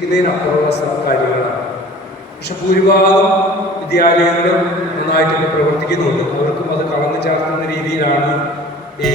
ുന്നതിനപ്പുറമുള്ള കാര്യങ്ങളാണ്. പക്ഷെ ഭൂരിഭാഗം വിദ്യാലയങ്ങളും നന്നായിട്ട് പ്രവർത്തിക്കുന്നുണ്ട്. അവർക്കും അത് കളഞ്ഞു ചാർത്തുന്ന രീതിയിലാണ് ഈ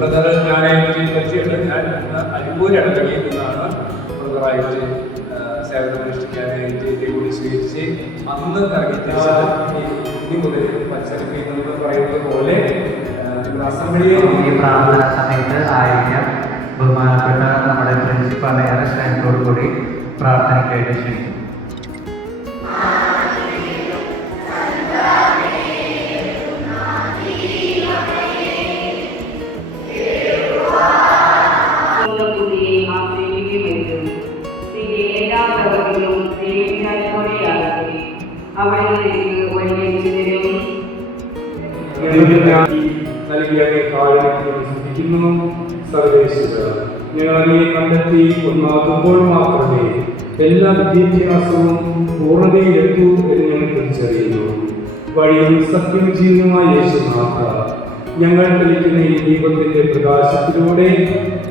ബ്രദർ ഞാനായിട്ട് പരിചയമുണ്ട്. ഞാൻ അരിമ്പൂർ ഇടവകയിൽ നിന്നാണ് ബ്രദറായിട്ട് സേവനമനുഷ്ഠിക്കാനായിട്ട് എന്നെ കൂടി സ്വീകരിച്ച് അന്ന് ഇറങ്ങി ഇനി മുതൽ പരിസരമെന്ന് പറയുന്നത് പോലെ അസംബ്ലിയെ പ്രാർത്ഥന സമയത്ത് ആയിരിക്കാം ബഹുമാനപ്പെട്ട നമ്മുടെ പ്രിൻസിപ്പാളെ സ്നേഹത്തോടു കൂടി പ്രാർത്ഥനയ്ക്കായിട്ട് ക്ഷണിക്കും. നൽകിയ ഞങ്ങളെ കണ്ടെത്തി ഒന്നാകുമ്പോൾ മാത്രമേ എല്ലാ വിദ്യാഭ്യാസവും പൂർണ്ണതയിലെത്തൂ എന്ന് ഞങ്ങൾ തിരിച്ചറിയുന്നു. വഴിയും സത്യം ജീവനുമായ യേശുനാഥ, ഞങ്ങൾ കളിക്കുന്ന ഈ ദീപത്തിന്റെ പ്രകാശത്തിലൂടെ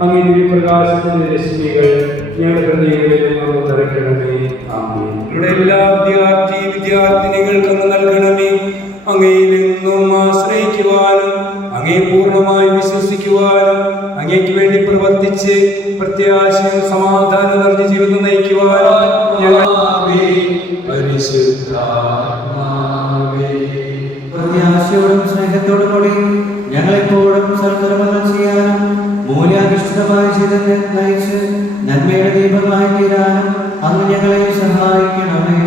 അങ്ങേ ദിവ്യപ്രകാശത്തിന്റെ രശ്മികൾ ഞങ്ങളുടെ ഹൃദയങ്ങളിൽ നിറയ്ക്കണമേ. ആമേൻ. ഇവിടെ എല്ലാ വിദ്യാർത്ഥിനികൾക്ക് അങ്ങ് നൽകണമേ. അങ്ങയിൽ നിന്നും ആശ്രയിക്കുവാനും അങ്ങേ പൂർണ്ണമായി വിശ്വസിക്കുവാനും അങ്ങേക്ക് വേണ്ടി പ്രവർത്തിച്ച് പ്രത്യാശയും സമാധാനം നിറഞ്ഞ ജീവിതം നയിക്കുവാനും പ്രത്യാശയോടും സ്നേഹത്തോടും കൂടി ഞങ്ങളെപ്പോഴും സൽക്കർമ്മങ്ങൾ ചെയ്യാനും മൂല്യാധിഷ്ഠിതമായ ജീവിതത്തെ നയിച്ച് നന്മയുടെ ദീപമായി തീരാനും അങ്ങ് ഞങ്ങളെ സഹായിക്കണമേ.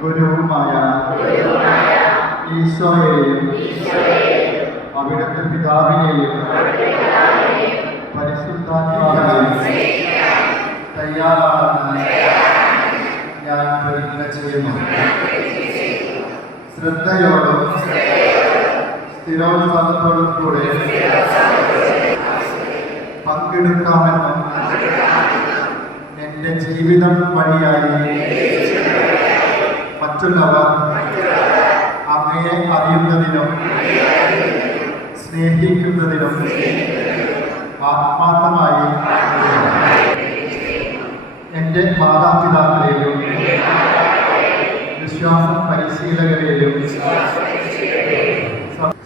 ഗുരുവുമായ ഈശോയെയും അവിടുത്തെ പിതാവിനെയും പരിശുദ്ധാത്മാവിനെയും തയ്യാറാണെന്ന് ഞാൻ പ്രതിജ്ഞ ചെയ്യുന്നു. ശ്രദ്ധയോടും സ്ഥിരോത്സാഹത്തോടും കൂടെ പങ്കെടുക്കാമെന്നും എൻ്റെ ജീവിതം വഴിയായി മറ്റുള്ളവർ അങ്ങയെ അറിയുന്നതിനും സ്നേഹിക്കുന്നതിനും ആത്മാർത്ഥമായി എൻ്റെ മാതാപിതാക്കളെയും വിശ്വാസ പരിശീലകരെയും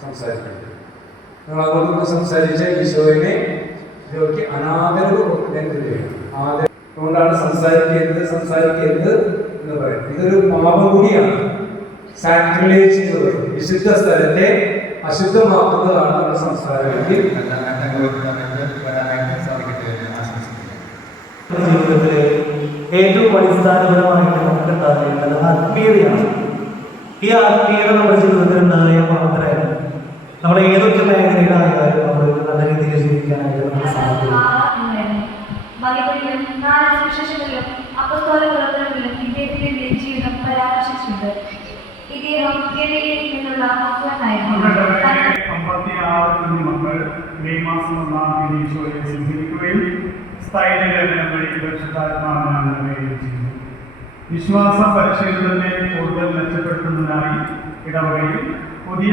സംസാരിക്കുന്നത്. നിങ്ങൾ അതുകൊണ്ട് സംസാരിച്ച ഈശോയെ അനാദരവ് കൊടുക്കുന്നതിന് അതുകൊണ്ടാണ് സംസാരിക്കരുത് എന്ന് പറയുന്നത്. ഇതൊരു പാപം കൂടിയാണ്. സാക്രിലേജ് എന്ന് പറയും. വിശുദ്ധ സ്ഥലത്തെ അശുദ്ധമാക്കുന്നതാണ് നമ്മുടെ സംസാരത്തിൽ. ജീവിതത്തിലെ ഏറ്റവും അടിസ്ഥാനപരമായിട്ട് നമുക്ക് ഉണ്ടാകേണ്ടത് ആത്മീയതയാണ്. ഈ ആത്മീയത നമ്മുടെ ജീവിതത്തിൽ ഉണ്ടായാൽ മാത്രമേ നമ്മുടെ ഏതൊക്കെ മേഖലയിലായാലും നമ്മൾക്ക് നല്ല രീതിയിൽ ജീവിക്കാനായിട്ട് നമുക്ക് സാധിക്കും. ബൈബിളിലും 4 സുവിശേഷങ്ങളിലും അപ്പസ്തോല പ്രവർത്തനങ്ങളിലും ഇദ്ദേഹത്തിന്റെ ജീവിതം പരാമർശിച്ചിട്ടുണ്ട്. ഇദ്ദേഹം ഗലീലയിൽ നിന്നുള്ള മക്കളായിരുന്നു. 56 കുഞ്ഞുമക്കൾ മെയ് മാസം 1-ാം തീയതി ഈശോയെ സ്വീകരിക്കുകയും സ്ഥൈര്യലേഖനം വഴി പരിശുദ്ധാത്മാവിനാൽ നിറയുകയും ചെയ്തു. വിശ്വാസ പരിശീലനത്തെ കൂടുതൽ മെച്ചപ്പെടുത്തുന്നതിനായി ഇടവകയിൽ പുതിയ